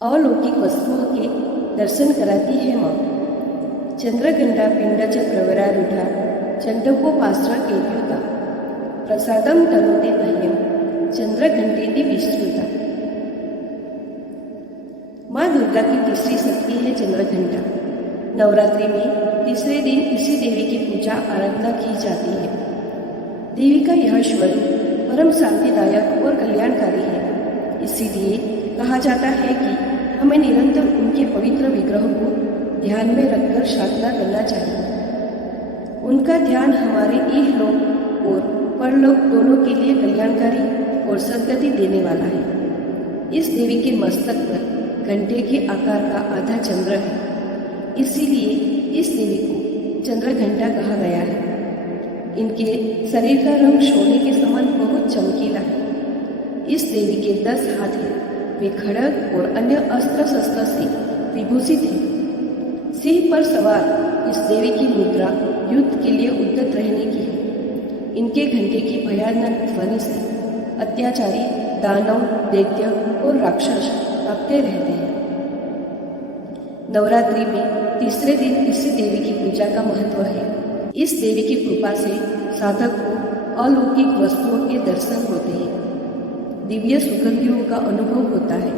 अलौकिक वस्तुओं के दर्शन कराती है माँ। चंद्रघंटा पिंडाच्या प्रवरारूढा चंडकोपास्त्र केल्युता प्रसादम तनोते मह्यम चंद्रघंटेति विश्रुता। माँ दुर्गा की तीसरी शक्ति है चंद्रघंटा। नवरात्रि में तीसरे दिन इसी देवी की पूजा आराधना की जाती है। देवी का यह स्वरूप परम शांतिदायक और कल्याणकारी है। इसीलिए कहा जाता है कि हमें निरंतर उनके पवित्र विग्रह को ध्यान में रखकर साधना करना चाहिए। उनका ध्यान हमारे इहलोक और परलोक दोनों के लिए कल्याणकारी और सद्गति देने वाला है। इस देवी के मस्तक पर घंटे के आकार का आधा चंद्र है, इसीलिए इस देवी को चंद्रघंटा कहा गया है। इनके शरीर का रंग सोने के समान बहुत चमकीला है। इस देवी के 10 हाथ हैं। वे खड़ग और अन्य अस्त्र शस्त्र से विभूषित हैं। सिंह पर सवार इस देवी की मुद्रा युद्ध के लिए उद्यत रहने की है। इनके घंटे की भयानक ध्वनि से अत्याचारी दानव, दैत्य और राक्षस कांपते रहते हैं। नवरात्रि में तीसरे दिन इसी देवी की पूजा का महत्व है। इस देवी की कृपा से साधक को अलौकिक वस्तुओं के दर्शन होते हैं, दिव्य सुगंधियों का अनुभव होता है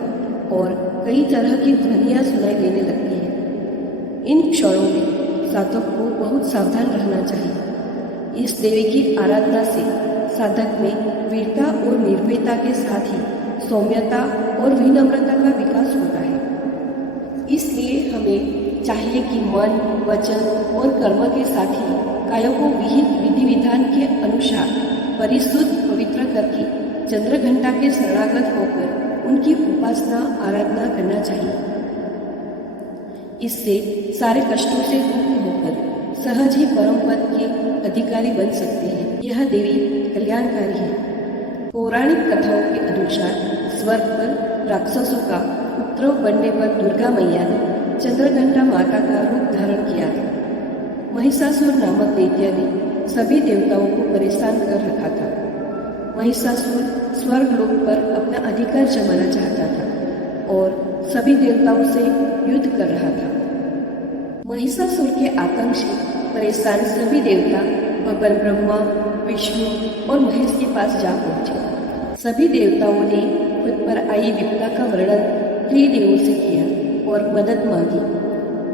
और कई तरह की ध्वनियाँ सुनाई देने लगती हैं। इन क्षणों में साधक को बहुत सावधान रहना चाहिए। इस देवी की आराधना से साधक में वीरता और निर्भयता के साथ ही सौम्यता और विनम्रता का विकास होता है। इसलिए हमें चाहिए कि मन, वचन और कर्म के साथ ही कायों को विहित विधि विधान के अनुसार परिशुद्ध पवित्र करके चंद्रघंटा के शरणागत होकर उनकी उपासना आराधना करना चाहिए। इससे सारे कष्टों से मुक्त होकर सहज ही परम पद के अधिकारी बन सकते हैं। यह देवी कल्याणकारी है। पौराणिक कथाओं के अनुसार स्वर्ग पर राक्षसों का उपद्रव बढ़ने पर दुर्गा मैया ने चंद्रघंटा माता का रूप धारण किया था। महिषासुर नामक दैत्य ने सभी देवताओं को परेशान कर रखा था। महिषासुर स्वर्ग लोक पर अपना अधिकार जमाना चाहता था और सभी देवताओं से युद्ध कर रहा था। महिषासुर के आतंक से परेशान सभी देवता भगवान ब्रह्मा, विष्णु और महेश के पास जा पहुंचे। सभी देवताओं ने खुद पर आई विपदा का वर्णन त्रिदेवों से किया और मदद मांगी।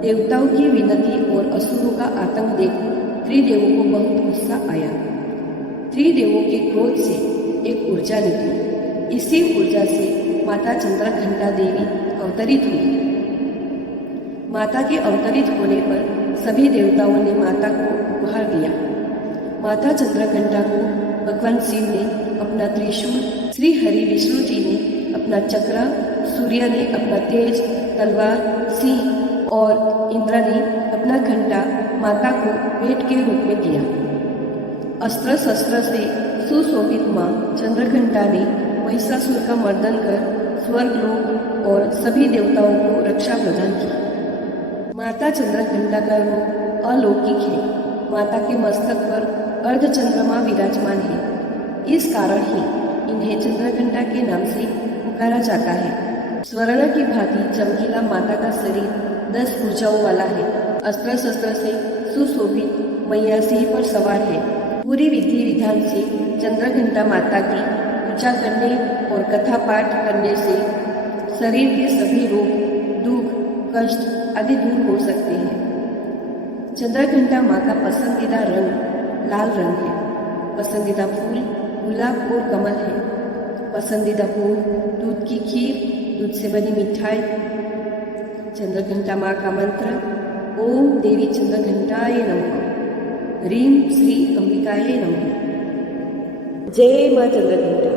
देवताओं की विनती और असुरों का आतंक देख त्रिदेवों को बहुत गुस्सा आया। त्रिदेवों के क्रोध से एक ऊर्जा निकली। इसी ऊर्जा से माता चंद्रघंटा देवी अवतरित हुई। माता के अवतरित होने पर सभी देवताओं ने माता को उपहार दिया। माता चंद्रघंटा को भगवान शिव ने अपना त्रिशूल, श्री हरि विष्णु जी ने अपना चक्र, सूर्य ने अपना तेज, तलवार, सिंह और इंद्र ने अपना घंटा माता को भेंट के रूप में दिया। अस्त्र शस्त्र से सुशोभित मां चंद्रघंटा ने महिषासुर का मर्दन कर स्वर्गलोक और सभी देवताओं को रक्षा प्रदान की। माता चंद्रघंटा का रूप अलौकिक है। माता के मस्तक पर अर्धचंद्रमा विराजमान है। इस कारण ही इन्हें चंद्रघंटा के नाम से पुकारा जाता है। स्वर्ण की भांति चमकीला माता का शरीर 10 भुजाओं वाला है। अस्त्र शस्त्र से सुशोभित मैया सिंह पर सवार है। पूरी विधि विधान से चंद्रघंटा माता की पूजा करने और कथा पाठ करने से शरीर के सभी रोग, दुख, कष्ट आदि दूर हो सकते हैं। चंद्रघंटा माँ का पसंदीदा रंग लाल रंग है। पसंदीदा फूल गुलाब और कमल है। पसंदीदा भोग दूध की खीर, दूध से बनी मिठाई। चंद्रघंटा माँ का मंत्र ओम देवी चंद्रघंटाय नमः, ह्रीं श्री अंबिकाय नमः। जय माँ चंद्रघंटा।